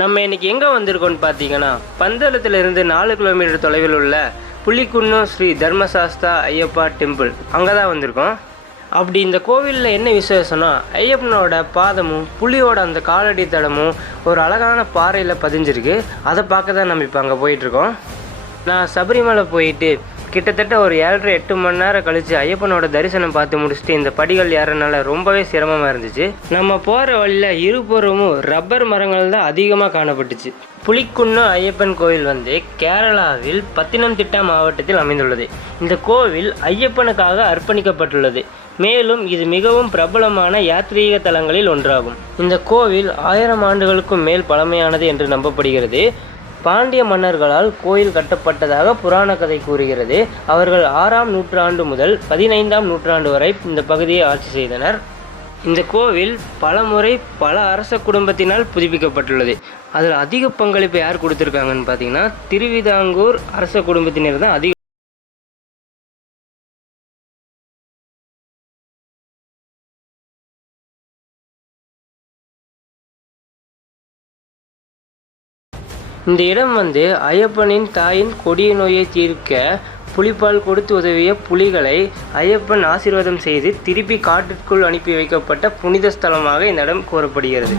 நம்ம இன்னைக்கு எங்கே வந்திருக்கோம்னு பார்த்தீங்கன்னா, பந்தளத்திலிருந்து 4 கிலோமீட்டர் தொலைவில் உள்ள புலிக்குன்னம் ஸ்ரீ தர்மசாஸ்தா ஐயப்பா டெம்பிள் அங்கே தான் வந்திருக்கோம். அப்படி இந்த கோவிலில் என்ன விசேஷம்னா, ஐயப்பனோட பாதமும் புலியோட அந்த காலடி தடமும் ஒரு அழகான பாறையில் பதிஞ்சிருக்கு. அதை பார்க்க தான் நம்ம இப்போ அங்கே போயிட்டுருக்கோம். நான் சபரிமலை போயிட்டு கிட்டத்தட்ட ஒரு 7.5-8 மணி நேரம் கழித்து ஐயப்பனோட தரிசனம் பார்த்து முடிச்சுட்டு இந்த படிகள் ஏறனால ரொம்பவே சிரமமாக இருந்துச்சு. நம்ம போகிற வழியில் இருபுறமும் ரப்பர் மரங்கள் தான் அதிகமாக காணப்பட்டுச்சு. புலிக்குன்னம் ஐயப்பன் கோவில் கேரளாவில் பத்தனம்திட்டா மாவட்டத்தில் அமைந்துள்ளது. இந்த கோவில் ஐயப்பனுக்காக அர்ப்பணிக்கப்பட்டுள்ளது. மேலும் இது மிகவும் பிரபலமான யாத்ரீக தலங்களில் ஒன்றாகும். இந்த கோவில் 1000 ஆண்டுகளுக்கும் மேல் பழமையானது என்று நம்பப்படுகிறது. பாண்டிய மன்னர்களால் கோயில் கட்டப்பட்டதாக புராண கதை கூறுகிறது. அவர்கள் 6ஆம் நூற்றாண்டு முதல் 15ஆம் நூற்றாண்டு வரை இந்த பகுதியை ஆட்சி செய்தனர். இந்த கோவில் பலமுறை பல அரச குடும்பத்தினால் புதுப்பிக்கப்பட்டுள்ளது. அதில் அதிக பங்களிப்பு யார் கொடுத்துருக்காங்கன்னு பார்த்தீங்கன்னா, திருவிதாங்கூர் அரச குடும்பத்தினர் தான் அதிக. இந்த இடம் ஐயப்பனின் தாயின் கொடிய நோயை தீர்க்க புலிப்பால் கொடுத்து உதவிய புலிகளை ஐயப்பன் ஆசீர்வாதம் செய்து திருப்பி காட்டிற்குள் அனுப்பி வைக்கப்பட்ட புனித ஸ்தலமாக இந்த இடம் கூறப்படுகிறது.